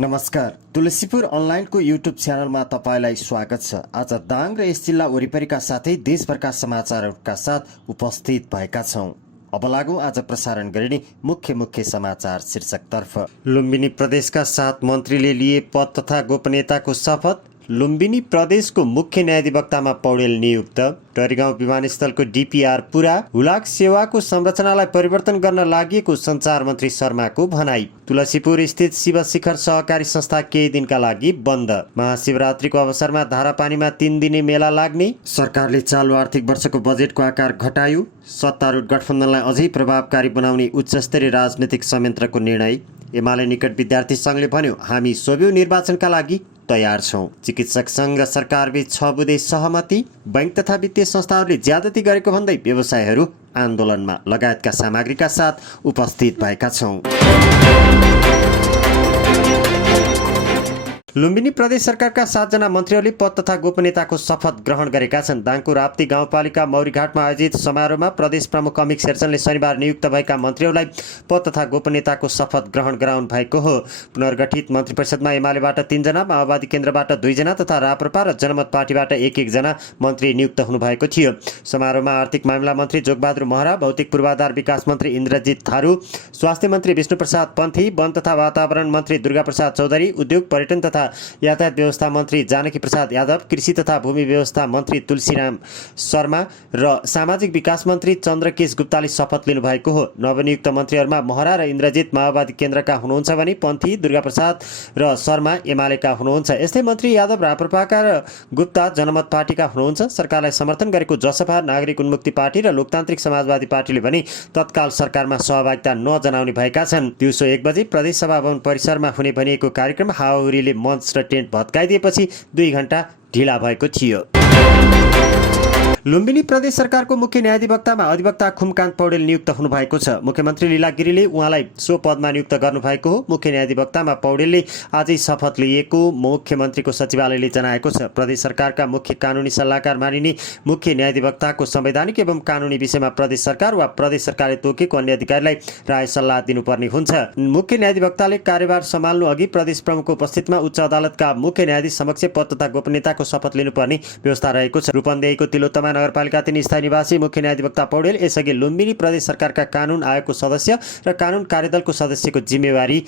नमस्कार, तुलसीपुर अनलाइनको युट्युब च्यानलमा तपाईँलाई स्वागत छ। आज दाङ र यस जिल्ला वरिपरिका साथै देशभरका समाचारहरूका साथ उपस्थित भएका छौँ। अब लागौँ आज प्रसारण गरिने मुख्य समाचार शीर्षकतर्फ। लुम्बिनी प्रदेशका 7 मन्त्रीले लिए पद तथा गोपनीयताको शपथ। लुम्बिनी प्रदेशको मुख्य न्यायाधिवक्तामा पौडेल नियुक्त। टरीगाउँ विमानस्थलको डिपिआर पुरा। हुलाक सेवाको संरचनालाई परिवर्तन गर्न लागि सञ्चार मन्त्री शर्माको भनाई। तुलसीपुर स्थित शिव शिखर सहकारी संस्था केही दिनका लागि बन्द। महाशिवरात्रिको अवसरमा धारापानीमा 3 दिने मेला लाग्ने। सरकारले चालु आर्थिक वर्षको बजेटको आकार घटायो। सत्तारूढ गठबन्धनलाई अझै प्रभावकारी बनाउने उच्चस्तरीय राजनीतिक संयन्त्रको निर्णय। एमाले निकट विद्यार्थी सङ्घले भन्यो, हामी सोभि निर्वाचनका लागि तयार छौँ। चिकित्सक सङ्घ र सरकारबीच 6 बुँदे सहमति। बैंक तथा वित्तीय संस्थाहरूले ज्यादती गरेको भन्दै व्यवसायीहरू आन्दोलनमा लगायतका सामग्रीका साथ उपस्थित भएका छौँ। लुम्बिनी प्रदेश सरकारका 7 जना मन्त्रीहरूले पद तथा गोपनीयताको शपथ ग्रहण गरेका छन्। दाङको राप्ती गाउँपालिका मौरीघाटमा आयोजित समारोहमा प्रदेश प्रमुख अमिक शेरचनले शनिबार नियुक्त भएका मन्त्रीहरूलाई पद तथा गोपनीयताको शपथ ग्रहण गराउनु भएको हो। पुनर्गठित मन्त्री परिषदमा एमालेबाट 3 जना, माओवादी केन्द्रबाट 2 जना तथा राप्रपा र जनमत पार्टीबाट 1-1 जना मन्त्री नियुक्त हुनुभएको थियो। समारोहमा आर्थिक मामिला मन्त्री जोगबहादुर महरा, भौतिक पूर्वाधार विकास मन्त्री इन्द्रजित थारू, स्वास्थ्य मन्त्री विष्णुप्रसाद पन्थी, वन तथा वातावरण मन्त्री दुर्गाप्रसाद चौधरी, उद्योग पर्यटन तथा यातायात व्यवस्था मन्त्री जानकी प्रसाद यादव, कृषि तथा भूमि व्यवस्था मन्त्री तुलसीराम शर्मा र सामाजिक विकास मन्त्री चन्द्रकेश गुप्ताले शपथ लिनुभएको हो। नवनियुक्त मन्त्रीहरूमा महरा र इन्द्रजित माओवादी केन्द्रका हुनुहुन्छ भने पन्थी, दुर्गाप्रसाद र शर्मा एमालेका हुनुहुन्छ। यस्तै मन्त्री यादव राप्रपाका र गुप्ता जनमत पार्टीका हुनुहुन्छ। सरकारलाई समर्थन गरेको जसपा, नागरिक उन्मुक्ति पार्टी र लोकतान्त्रिक समाजवादी पार्टीले भने तत्काल सरकारमा सहभागिता नजनाउने भएका छन्। दिउँसो 1 बजे प्रदेशसभा भवन परिसरमा हुने भनिएको कार्यक्रम हावाहुरीले मञ्च र टेन्ट भत्काइदिएपछि 2 घण्टा ढिला भएको थियो। लुम्बिनी प्रदेश सरकारको मुख्य न्यायाधिवक्तामा अधिवक्ता खुमकान्त पौडेल नियुक्त हुनुभएको छ। मुख्यमन्त्री लीला गिरीले उहाँलाई सो पदमा नियुक्त गर्नुभएको हो। मुख्य न्यायाधिवक्तामा पौडेलले आजै शपथ लिएको मुख्यमन्त्रीको सचिवालयले जनाएको छ। प्रदेश सरकारका मुख्य कानुनी सल्लाहकार मानिने मुख्य न्यायाधिवक्ताको संवैधानिक एवं कानुनी विषयमा प्रदेश सरकार वा प्रदेश सरकारले तोकेको अन्य अधिकारीलाई राय सल्लाह दिनुपर्ने हुन्छ। मुख्य न्यायाधिवक्ताले कार्यभार सम्हाल्नु अघि प्रदेश प्रमुखको उपस्थितिमा उच्च अदालतका मुख्य न्यायाधीश समक्ष पद तथा गोपनीयताको शपथ लिनुपर्ने व्यवस्था रहेको छ। रूपन्देहीको तिलोत्तमा नगरपालिका 3 स्थायी निवासी मुख्य न्यायाधिवक्ता पौडेल यसअघि लुम्बिनी प्रदेश सरकारका कानुन आयोगको सदस्य र कानुन कार्यदलको सदस्यको जिम्मेवारी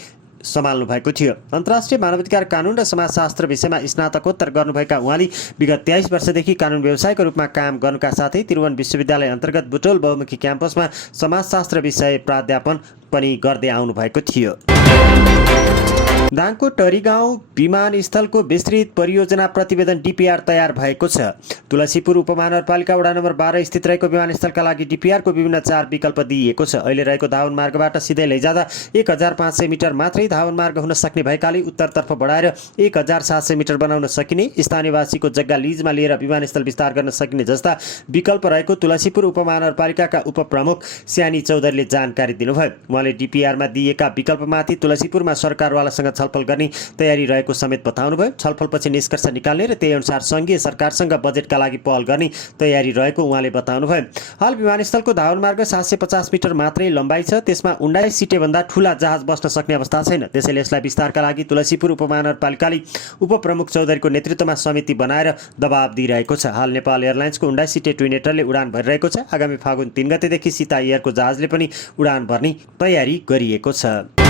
सम्हाल्नु भएको थियो। अन्तर्राष्ट्रिय मानवाधिकार कानुन र समाजशास्त्र विषयमा स्नातकोत्तर गर्नुभएका उहाँले विगत 23 वर्षदेखि कानुन व्यवसायको रूपमा काम गर्नुका साथै त्रिभुवन विश्वविद्यालय अन्तर्गत बुटोल बहुमुखी क्याम्पसमा समाजशास्त्र विषय प्राध्यापन पनि गर्दै आउनु भएको थियो। दाङको टरीगाउँ विमानस्थलको विस्तृत परियोजना प्रतिवेदन डिपिआर तयार भएको छ। तुलसीपुर उपमहानगरपालिका वडा नम्बर 12 स्थित रहेको विमानस्थलका लागि डिपिआरको विभिन्न 4 विकल्प दिइएको छ। अहिले रहेको धावन मार्गबाट सिधै लैजाँदा 1500 मिटर मात्रै धावन मार्ग हुन सक्ने भएकाले उत्तरतर्फ बढाएर 1700 मिटर बनाउन सकिने, स्थानीयवासीको जग्गा लिजमा लिएर विमानस्थल विस्तार गर्न सकिने जस्ता विकल्प रहेको तुलसीपुर उपमहानगरपालिकाका उपप्रमुख स्यानी चौधरीले जानकारी दिनुभयो। उहाँले डिपिआरमा दिएका विकल्पमाथि तुलसीपुरमा सरकारवालासँग छलफल गर्ने तयारी रहेको समेत बताउनुभयो। छलफलपछि निष्कर्ष निकाल्ने र त्यही अनुसार सङ्घीय सरकारसँग बजेटका लागि पहल गर्ने तयारी रहेको उहाँले बताउनुभयो। हाल विमानस्थलको धावन मार्ग 750 मिटर मात्रै लम्बाइ छ। त्यसमा 19 सिटेभन्दा ठुला जहाज बस्न सक्ने अवस्था छैन। त्यसैले यसलाई विस्तारका लागि तुलसीपुर उपमहानगरपालिकाले उपप्रमुख चौधरीको नेतृत्वमा समिति बनाएर दबाब दिइरहेको छ। हाल नेपाल एयरलाइन्सको 19 सिटे ट्विनेटरले उडान भरिरहेको छ। आगामी फागुन 3 गतेदेखि सीता एयरको जहाजले पनि उडान भर्ने तयारी गरिएको छ।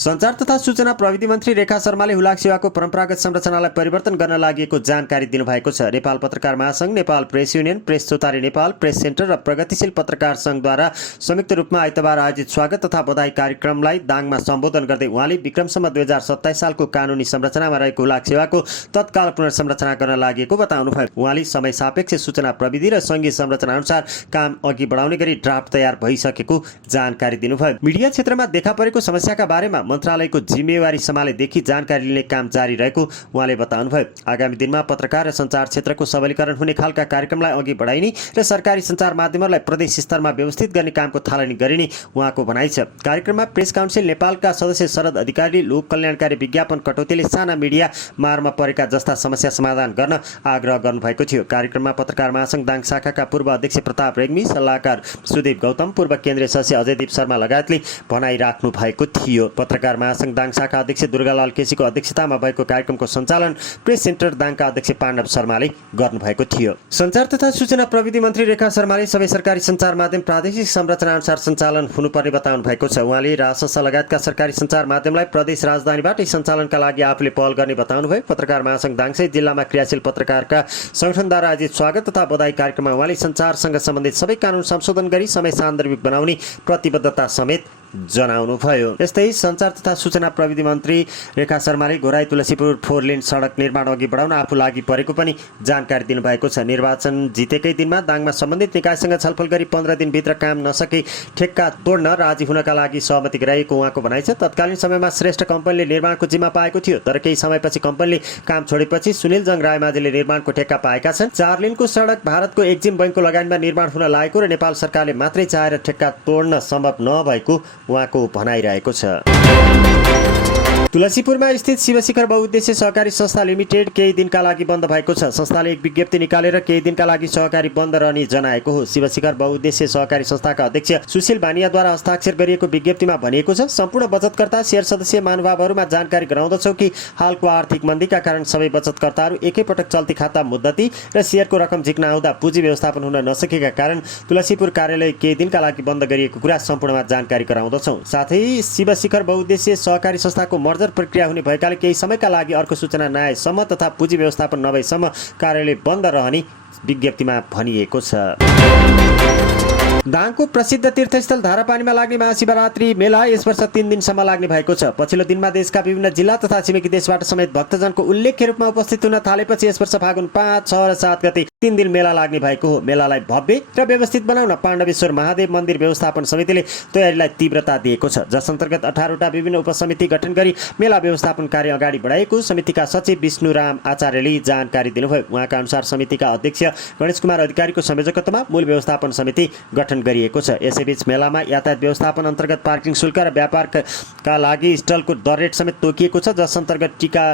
सञ्चार तथा सूचना प्रविधि मन्त्री रेखा शर्माले हुलाक सेवाको परम्परागत संरचनालाई परिवर्तन गर्न लागि जानकारी दिनुभएको छ। नेपाल पत्रकार महासङ्घ, नेपाल प्रेस युनियन, प्रेस चौतारी नेपाल, प्रेस सेन्टर र प्रगतिशील पत्रकार सङ्घद्वारा संयुक्त रूपमा आइतबार आयोजित स्वागत तथा बधाई कार्यक्रमलाई दाङमा सम्बोधन गर्दै उहाँले विक्रमसम्म 2027 सालको कानुनी संरचनामा रहेको हुलाक सेवाको तत्काल पुनर्संरचना गर्न लागि बताउनुभयो। उहाँले समय सापेक्ष सूचना प्रविधि र सङ्घीय संरचना अनुसार काम अघि बढाउने गरी ड्राफ्ट तयार भइसकेको जानकारी दिनुभयो। मिडिया क्षेत्रमा देखा परेको समस्याका बारेमा मन्त्रालयको जिम्मेवारी सम्हालेदेखि जानकारी लिने काम जारी रहेको उहाँले बताउनुभयो। आगामी दिनमा पत्रकार र सञ्चार क्षेत्रको सबलीकरण हुने खालका कार्यक्रमलाई अघि बढाइने र सरकारी सञ्चार माध्यमहरूलाई प्रदेश स्तरमा व्यवस्थित गर्ने कामको थालनी गरिने उहाँको भनाइ छ। कार्यक्रममा प्रेस काउन्सिल नेपालका सदस्य शरद अधिकारीले लोक कल्याणकारी विज्ञापन कटौतीले साना मिडिया मारमा परेका जस्ता समस्या समाधान गर्न आग्रह गर्नुभएको थियो। कार्यक्रममा पत्रकार महासङ्घ दाङ शाखाका पूर्व अध्यक्ष प्रताप रेग्मी, सल्लाहकार सुदीप गौतम, पूर्व केन्द्रीय सदस्य अजयदीप शर्मा लगायतले भनाइ राख्नु भएको थियो। पत्रकार महासंघ दाङ शाखा अध्यक्ष दुर्गालाल केसीको अध्यक्षतामा भएको कार्यक्रमको सञ्चालन प्रेस सेन्टर दाङका अध्यक्ष पाण्डव शर्माले गर्नुभएको थियो। सञ्चार तथा सूचना प्रविधि मन्त्री रेखा शर्माले सबै सरकारी सञ्चार माध्यम प्रादेशिक संरचना अनुसार सञ्चालन हुनुपर्ने बताउनु भएको छ। उहाँले राजसंस्था लगायतका सरकारी सञ्चार माध्यमलाई प्रदेश राजधानीबाटै सञ्चालनका लागि आफूले पहल गर्ने बताउनुभयो। पत्रकार महासंघ दाङसहित जिल्लामा क्रियाशील पत्रकारका संगठनद्वारा आयोजित स्वागत तथा बधाई कार्यक्रममा उहाँले सञ्चारसँग सम्बन्धित सबै कानुन संशोधन गरी समय सान्दर्भिक बनाउने प्रतिबद्धता समेत जनाउनुभयो। यस्तै सञ्चार तथा सूचना प्रविधि मन्त्री रेखा शर्माले घोराई तुलसीपुर 4 लेन सडक निर्माण अघि बढाउन आफू लागि परेको पनि जानकारी दिनुभएको छ। निर्वाचन जितेकै दिनमा दाङमा सम्बन्धित निकायसँग छलफल गरी 15 दिनभित्र काम नसके ठेक्का तोड्न राजी हुनका लागि सहमति गराएको उहाँको भनाइ छ। तत्कालीन समयमा श्रेष्ठ कम्पनीले निर्माणको जिम्मा पाएको थियो, तर केही समयपछि कम्पनीले काम छोडेपछि सुनिल जङ रायमाझीले निर्माणको ठेक्का पाएका छन्। 4 लेनको सडक भारतको एक्जिम बैंकको लगानीमा निर्माण हुन लागेको र नेपाल सरकारले मात्रै चाहेर ठेक्का तोड्न सम्भव नभएको उहाँको भनाइरहेको छ। तुलसीपुरमा स्थित शिवशिखर बहुउद्देश्य सहकारी संस्था लिमिटेड केही दिनका लागि बन्द भएको छ। संस्थाले एक विज्ञप्ति निकालेर केही दिनका लागि सहकारी बन्द रहने जनाएको हो। शिवशिखर बहुउद्देश्य सहकारी संस्थाका अध्यक्ष सुशील भानियाद्वारा हस्ताक्षर गरिएको विज्ञप्तिमा भनिएको छ, सम्पूर्ण बचतकर्ता शेयर सदस्य महानुभावहरूमा जानकारी गराउँदछौँ कि हालको आर्थिक मन्दीका कारण सबै बचतकर्ताहरू एकैपटक चल्ती खाता मुद्दती र शेयरको रकम झिक्न आउँदा पुँजी व्यवस्थापन हुन नसकेका कारण तुलसीपुर कार्यालय केही दिनका लागि बन्द गरिएको कुरा सम्पूर्णमा जानकारी गराउँदछौँ। साथै शिवशिखर बहुउद्देश्य सहकारी संस्थाको मर्जर प्रक्रिया हुने भएकाले केही समयका लागि अर्को सूचना नआएसम्म तथा पुँजी व्यवस्थापन नभएसम्म कार्यालय बन्द रहने विज्ञप्तिमा भनिएको छ। दाङको प्रसिद्ध तीर्थस्थल धारापानीमा लाग्ने महाशिवरात्रि मेला यस वर्ष 3 दिनसम्म लाग्ने भएको छ। पछिल्लो दिनमा देशका विभिन्न जिल्ला तथा छिमेकी देशबाट समेत भक्तजनको उल्लेख्य रूपमा उपस्थित हुन थालेपछि यस वर्ष फागुन 5, 6 र 7 गते 3 दिन मेला लाग्ने भएको हो। मेलालाई भव्य र व्यवस्थित बनाउन पाण्डवेश्वर महादेव मन्दिर व्यवस्थापन समितिले तयारीलाई तीव्रता दिएको छ, जस अन्तर्गत 18वटा विभिन्न उपसमिति गठन गरी मेला व्यवस्थापन कार्य अगाडि बढाएको समितिका सचिव विष्णुराम आचार्यले जानकारी दिनुभयो। उहाँका अनुसार समितिका अध्यक्ष गणेश कुमार अधिकारीको संयोजकत्वमा मूल व्यवस्थापन समिति गठन गरिएको छ। यसैबीच मेलामा यातायात व्यवस्थापन अन्तर्गत पार्किङ शुल्क र व्यापारका लागि स्टलको दर रेट समेत तोकिएको छ, जस अन्तर्गत टीका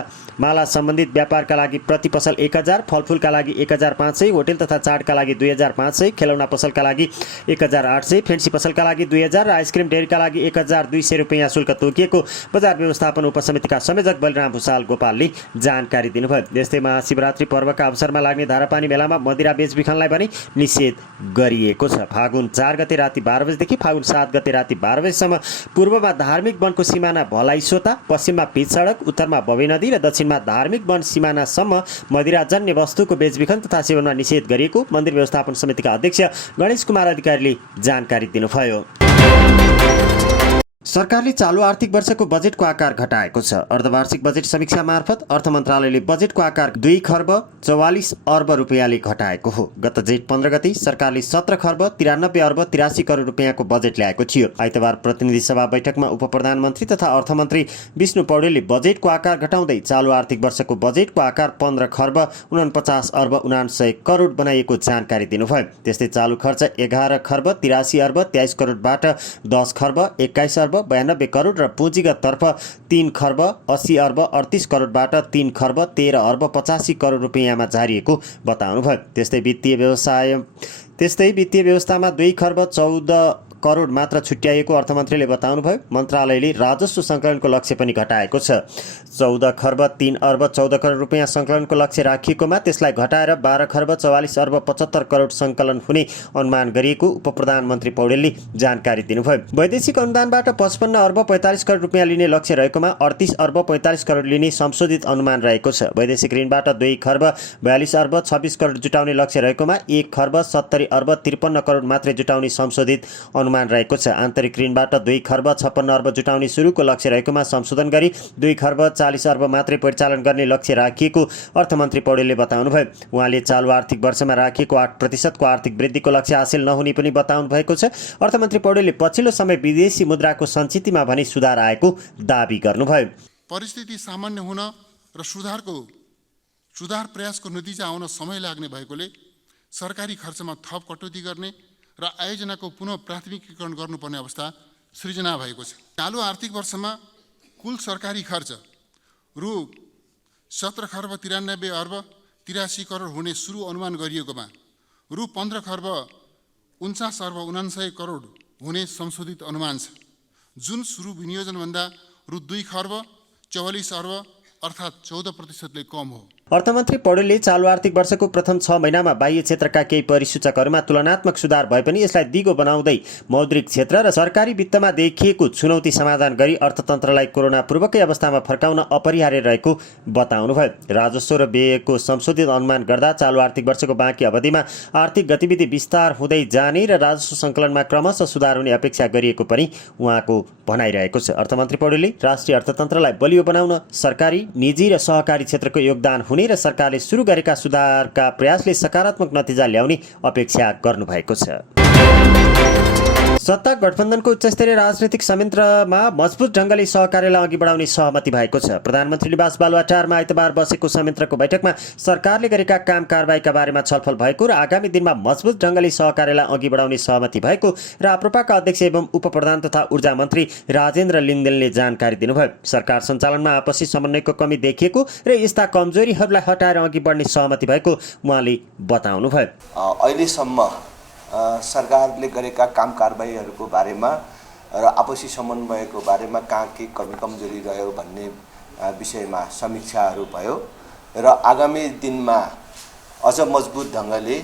माला सम्बन्धित व्यापारका लागि प्रति पसल 1000, फलफुलका लागि 1500, होटेल तथा चाटका लागि 2500, खेलौना पसलका लागि 1800, फेन्सी पसलका लागि 2000 र आइसक्रिम डेयरीका लागि 1200 रुपियाँ शुल्क तोकिएको बजार व्यवस्थापन उपसमितिका संयोजक बलराम भूषाल गोपालले जानकारी दिनुभयो। यस्तै महाशिवरात्रि पर्वका अवसरमा लाग्ने धारापानी मेलामा मदिरा बेचबिखनलाई पनि निषेध गरिएको छ। फागुन 4 गते राति 12 बजेदेखि फागुन 7 गते राति 12 बजेसम्म पूर्वमा धार्मिक वनको सिमाना भलाइसोता, पश्चिममा पिच सडक, उत्तरमा बबी नदी र दक्षिणमा धार्मिक वन सिमानासम्म मदिराजन्य वस्तुको बेचबिखन तथा सेवनमा निषेध गरिएको मन्दिर व्यवस्थापन समितिका अध्यक्ष गणेश कुमार अधिकारीले जानकारी दिनुभयो। सरकारले चालु आर्थिक वर्षको बजेटको आकार घटाएको छ। अर्धवार्षिक बजेट समीक्षा मार्फत अर्थ मन्त्रालयले बजेटको आकार 2 खर्ब 44 अर्ब रुपियाँले घटाएको हो। गत जेठ 15 गते सरकारले 17 खर्ब 93 अर्ब 83 करोड रुपियाँको बजेट ल्याएको थियो। आइतबार प्रतिनिधि सभा बैठकमा उपप्रधानमन्त्री तथा अर्थमन्त्री विष्णु पौडेलले बजेटको आकार घटाउँदै चालु आर्थिक वर्षको बजेटको आकार 15 खर्ब 49 अर्ब 99 करोड बनाइएको जानकारी दिनुभयो। त्यस्तै चालु खर्च 11 खर्ब 83 अर्ब 23 करोडबाट 10 खर्ब 21 अर्ब 92 करोड र पुँजीगत तर्फ 3 खर्ब 80 अर्ब 38 करोडबाट 3 खर्ब 13 अर्ब 85 करोड रुपियाँमा झारिएको बताउनुभयो। त्यस्तै वित्तीय व्यवस्थामा 2 खर्ब 14 करोड मात्र छुट्याइएको अर्थमन्त्रीले बताउनुभयो। मन्त्रालयले राजस्व सङ्कलनको लक्ष्य पनि घटाएको छ। 14 खर्ब 3 अर्ब 14 करोड रुपियाँ सङ्कलनको लक्ष्य राखिएकोमा त्यसलाई घटाएर 12 खर्ब 44 अर्ब 75 करोड सङ्कलन हुने अनुमान गरिएको उपप्रधानमन्त्री पौडेलले जानकारी दिनुभयो। वैदेशिक अनुदानबाट 55 अर्ब 45 करोड रुपियाँ लिने लक्ष्य रहेकोमा 38 अर्ब 45 करोड लिने संशोधित अनुमान रहेको छ। वैदेशिक ऋणबाट 2 खर्ब 42 अर्ब 26 करोड जुटाउने लक्ष्य रहेकोमा 1 खर्ब 70 अर्ब 53 करोड मात्रै जुटाउने संशोधित अनुमान रहेको छ। आन्तरिक ऋणबाट 2 खर्ब 56 अर्ब जुटाउने सुरुको लक्ष्य रहेकोमा संशोधन गरी 2 खर्ब 40 अर्ब मात्रै परिचालन गर्ने लक्ष्य राखिएको अर्थमन्त्री पौडेलले बताउनुभयो। उहाँले चालु आर्थिक वर्षमा राखिएको 8% को आर्थिक वृद्धिको लक्ष्य हासिल नहुने पनि बताउनु भएको छ। अर्थमन्त्री पौडेलले पछिल्लो समय विदेशी मुद्राको सञ्चितमा भने सुधार आएको दाबी गर्नुभयो। परिस्थिति सामान्य हुन र सुधार प्रयासको नतिजा आउन समय लाग्ने भएकोले सरकारी खर्चमा थप कटौती गर्ने र आयोजनाको पुनः प्राथमिकीकरण गर्नुपर्ने अवस्था सृजना भएको छ। चालु आर्थिक वर्षमा कुल सरकारी खर्च रु 17 खर्ब 93 अर्ब 83 करोड हुने सुरु अनुमान गरिएकोमा रु 15 खर्ब 49 अर्ब 99 करोड हुने संशोधित अनुमान छ, जुन सुरु विनियोजनभन्दा रु 2 खर्ब 44 अर्ब अर्थात् 14%ले कम हो। अर्थमन्त्री पौडेलले चालु आर्थिक वर्षको प्रथम 6 महिनामा बाह्य क्षेत्रका केही परिसूचकहरूमा तुलनात्मक सुधार भए पनि यसलाई दिगो बनाउँदै मौद्रिक क्षेत्र र सरकारी वित्तमा देखिएको चुनौती समाधान गरी अर्थतन्त्रलाई कोरोना पूर्वकै अवस्थामा फर्काउन अपरिहार्य रहेको बताउनुभयो। राजस्व र व्ययको संशोधित अनुमान गर्दा चालु आर्थिक वर्षको बाँकी अवधिमा आर्थिक गतिविधि विस्तार हुँदै जाने र राजस्व सङ्कलनमा क्रमशः सुधार हुने अपेक्षा गरिएको पनि उहाँको भनाइरहेको छ। अर्थमन्त्री पौडेलले राष्ट्रिय अर्थतन्त्रलाई बलियो बनाउन सरकारी, निजी र सहकारी क्षेत्रको योगदान हुने र सरकारले सुरु गरेका सुधारका प्रयासले सकारात्मक नतिजा ल्याउने अपेक्षा गर्नुभएको छ। सत्ता गठबन्धनको उच्चस्तरीय राजनीतिक संयन्त्रमा मजबुत ढङ्गले सहकार्यलाई अघि बढाउने सहमति भएको छ। प्रधानमन्त्री निवास बालुवाटारमा आइतबार बसेको संयन्त्रको बैठकमा सरकारले गरेका काम कारबाहीका बारेमा छलफल भएको र आगामी दिनमा मजबुत ढङ्गले सहकार्यलाई अघि बढाउने सहमति भएको राप्रपाका अध्यक्ष एवं उपप्रधान तथा ऊर्जा मन्त्री राजेन्द्र लिङ्गदेनले जानकारी दिनुभयो। सरकार सञ्चालनमा आपसी समन्वयको कमी देखिएको र यस्ता कमजोरीहरूलाई हटाएर अघि बढ्ने सहमति भएको उहाँले बताउनुभयो। अहिलेसम्म सरकारले गरेका काम कारबाहीहरूको बारेमा र आपसी समन्वयको बारेमा कहाँ के कमी कमजोरी रह्यो भन्ने विषयमा समीक्षाहरू भयो र आगामी दिनमा अझ मजबुत ढङ्गले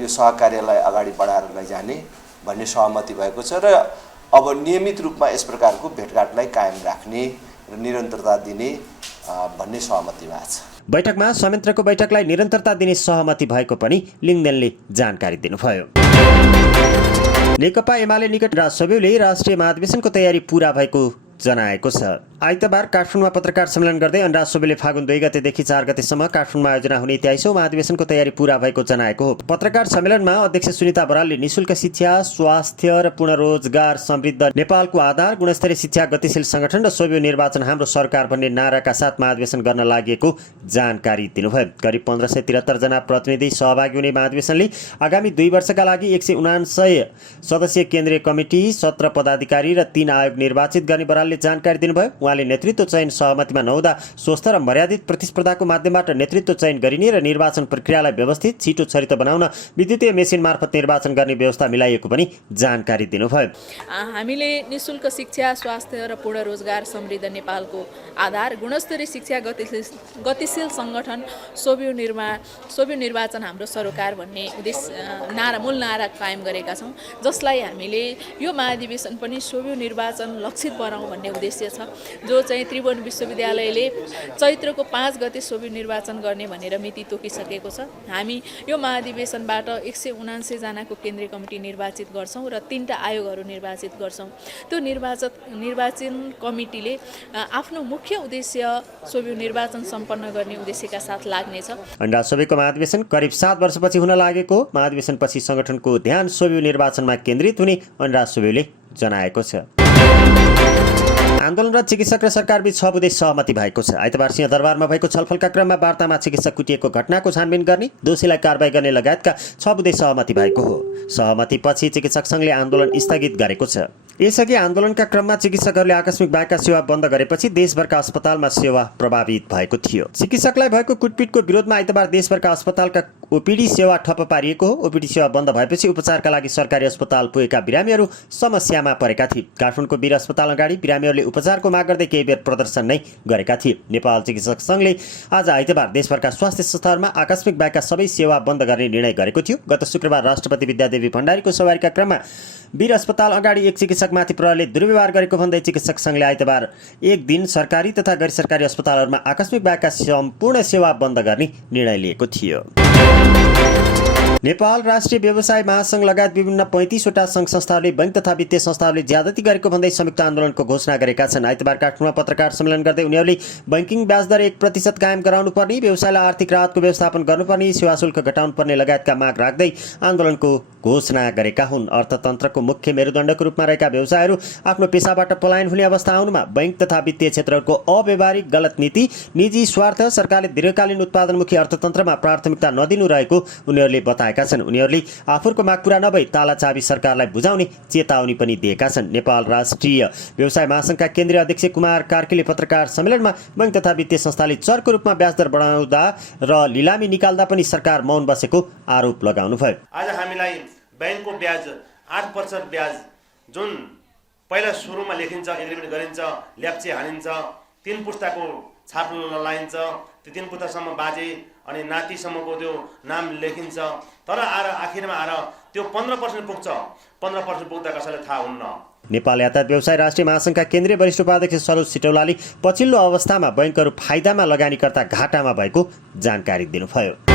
यो सहकार्यलाई अगाडि बढाएर लैजाने भन्ने सहमति भएको छ र अब नियमित रूपमा यस प्रकारको भेटघाटलाई कायम राख्ने र निरन्तरता दिने भन्ने सहमतिमा छ। बैठकमा संयन्त्रको बैठकलाई निरन्तरता दिने सहमति भएको पनि लिङ्गदेनले जानकारी दिनुभयो। नेकपा एमाले निकट राजसभ्यले राष्ट्रिय महाधिवेशनको तयारी पूरा भएको जनाएको छ। आइतबार काठमाडौँमा पत्रकार सम्मेलन गर्दै अनुराग सोबेले फागुन 2 गतेदेखि 4 गतेसम्म काठमाडौँमा आयोजना हुने 23औं महाधिवेशनको तयारी पूरा भएको जनाएको हो। पत्रकार सम्मेलनमा अध्यक्ष सुनिता बरालले निःशुल्क शिक्षा, स्वास्थ्य र पूर्ण रोजगार समृद्ध नेपालको आधार, गुणस्तरीय शिक्षा, गतिशील संगठन र सोभि निर्वाचन हाम्रो सरकार भन्ने नाराका साथ महाधिवेशन गर्न लागेको जानकारी दिनुभयो। करिब 1573 जना प्रतिनिधि सहभागी हुने महाधिवेशनले आगामी 2 वर्षका लागि 179 सदस्यीय केन्द्रीय कमिटी, 17 पदाधिकारी र 3 आयोग निर्वाचित गर्ने बरालले जानकारी दिनुभयो। उहाँले नेतृत्व चयन सहमतिमा नहुँदा स्वस्थ र मर्यादित प्रतिस्पर्धाको माध्यमबाट नेतृत्व चयन गरिने र निर्वाचन प्रक्रियालाई व्यवस्थित, छिटो छरितो बनाउन विद्युतीय मेसिन मार्फत निर्वाचन गर्ने व्यवस्था मिलाइएको पनि जानकारी दिनुभयो। हामीले निःशुल्क शिक्षा, स्वास्थ्य र पूर्ण रोजगार समृद्ध नेपालको आधार, गुणस्तरीय शिक्षा, गतिशील संगठन, सोभि निर्वाचन हाम्रो सरकार भन्ने उद्देश्य मूल नारा कायम गरेका छौँ, जसलाई हामीले यो महाधिवेशन पनि सोभि निर्वाचन लक्षित बनाउँ भन्ने उद्देश्य छ, जो चाहिँ त्रिभुवन विश्वविद्यालयले चैत्रको 5 गते सोभि निर्वाचन गर्ने भनेर मिति तोकिसकेको छ। हामी यो महाधिवेशनबाट 179 जनाको केन्द्रीय कमिटी निर्वाचित गर्छौँ र 3टा आयोगहरू निर्वाचित गर्छौँ। त्यो निर्वाचन कमिटीले आफ्नो मुख्य उद्देश्य सोभि निर्वाचन सम्पन्न गर्ने उद्देश्यका साथ लाग्नेछ। अन्डा सोभिको महाधिवेशन करिब 7 वर्षपछि हुन लागेको महाधिवेशनपछि संगठनको ध्यान सोभि निर्वाचनमा केन्द्रित हुने अन्डा सोभिले जनाएको छ। आन्दोलनरत चिकित्सक र सरकारबीच 6 बुँदे सहमति भएको छ। आइतबार सिंहदरबारमा भएको छलफलका क्रममा वार्तामा चिकित्सक कुटिएको घटनाको छानबिन गर्ने, दोषीलाई कारबाही गर्ने लगायतका 6 बुँदे सहमति भएको हो। सहमतिपछि चिकित्सक सङ्घले आन्दोलन स्थगित गरेको छ। यसअघि आन्दोलनका क्रममा चिकित्सकहरूले आकस्मिक बाहेकका सेवा बन्द गरेपछि देशभरका अस्पतालमा सेवा प्रभावित भएको थियो। चिकित्सकलाई भएको कुटपिटको विरोधमा आइतबार देशभरका अस्पतालका ओपीडी सेवा ठप्प पारिएको हो। ओपीडी सेवा बन्द भएपछि उपचारका लागि सरकारी अस्पताल पुगेका बिरामीहरू समस्यामा परेका थिए। काठमाडौँको वीर अस्पताल अगाडि बिरामीहरूले उपचारको माग गर्दै केही बेर प्रदर्शन नै गरेका थिए। नेपाल चिकित्सक सङ्घले आज आइतबार देशभरका स्वास्थ्य संस्थाहरूमा आकस्मिक बाहेकका सबै सेवा बन्द गर्ने निर्णय गरेको थियो। गत शुक्रबार राष्ट्रपति विद्यादेवी भण्डारीको सवारीका क्रममा वीर अस्पताल अगाडि एक चिकित्सकमाथि प्रहरीले दुर्व्यवहार गरेको भन्दै चिकित्सक सङ्घले आइतबार एक दिन सरकारी तथा गैर सरकारी अस्पतालहरूमा आकस्मिक बाहेकका सम्पूर्ण सेवा बन्द गर्ने निर्णय लिएको थियो। नेपाल राष्ट्रिय व्यवसाय महासङ्घ लगायत विभिन्न 35वटा सङ्घ संस्थाहरूले बैंक तथा वित्तीय संस्थाहरूले ज्यादती गरेको भन्दै संयुक्त आन्दोलनको घोषणा गरेका छन्। आइतबार काठमाडौँमा पत्रकार सम्मेलन गर्दै उनीहरूले बैंकिङ ब्याज दर 1% कायम गराउनुपर्ने, व्यवसायलाई आर्थिक राहतको व्यवस्थापन गर्नुपर्ने, सेवा शुल्क घटाउनुपर्ने लगायतका माग राख्दै आन्दोलनको घोषणा गरेका हुन्। अर्थतन्त्रको मुख्य मेरुदण्डको रूपमा रहेका व्यवसायहरू आफ्नो पेसाबाट पलायन हुने अवस्था आउनुमा बैंक तथा वित्तीय क्षेत्रहरूको अव्यवहारिक गलत नीति, निजी स्वार्थ, सरकारले दीर्घकालीन उत्पादनमुखी अर्थतन्त्रमा प्राथमिकता नदिनु रहेको उनीहरूले बताएका छन्। उनीहरूले आफूहरूको माग पूरा नभई तालाचाबी सरकारलाई बुझाउने चेतावनी पनि दिएका छन्। नेपाल राष्ट्रिय व्यवसाय महासङ्घका केन्द्रीय अध्यक्ष कुमार कार्कीले पत्रकार सम्मेलनमा बैंक तथा वित्तीय संस्थाले चरको रूपमा ब्याजदर बढाउँदा र लिलामी निकाल्दा पनि सरकार मौन बसेको आरोप लगाउनुभयो। आज हामीलाई बैंकको ब्याज 8% ब्याज जुन पहिला सुरुमा लेखिन्छ, एग्रिमेन्ट गरिन्छ, ल्याप्चे हानिन्छ, 3 पुस्ताको छाप लगाइन्छ, त्यो 3 पुस्तासम्म बाजे अनि नातिसम्मको त्यो नाम लेखिन्छ। तर आखिरमा आएर त्यो 15% पुग्छ, 15% पुग्दा कसैलाई थाहा हुन्न। नेपाल यातायात व्यवसाय राष्ट्रिय महासङ्घका केन्द्रीय वरिष्ठ उपाध्यक्ष सरोज सिटौलाले पछिल्लो अवस्थामा बैंकहरू फाइदामा लगानीकर्ता घाटामा भएको जानकारी दिनुभयो।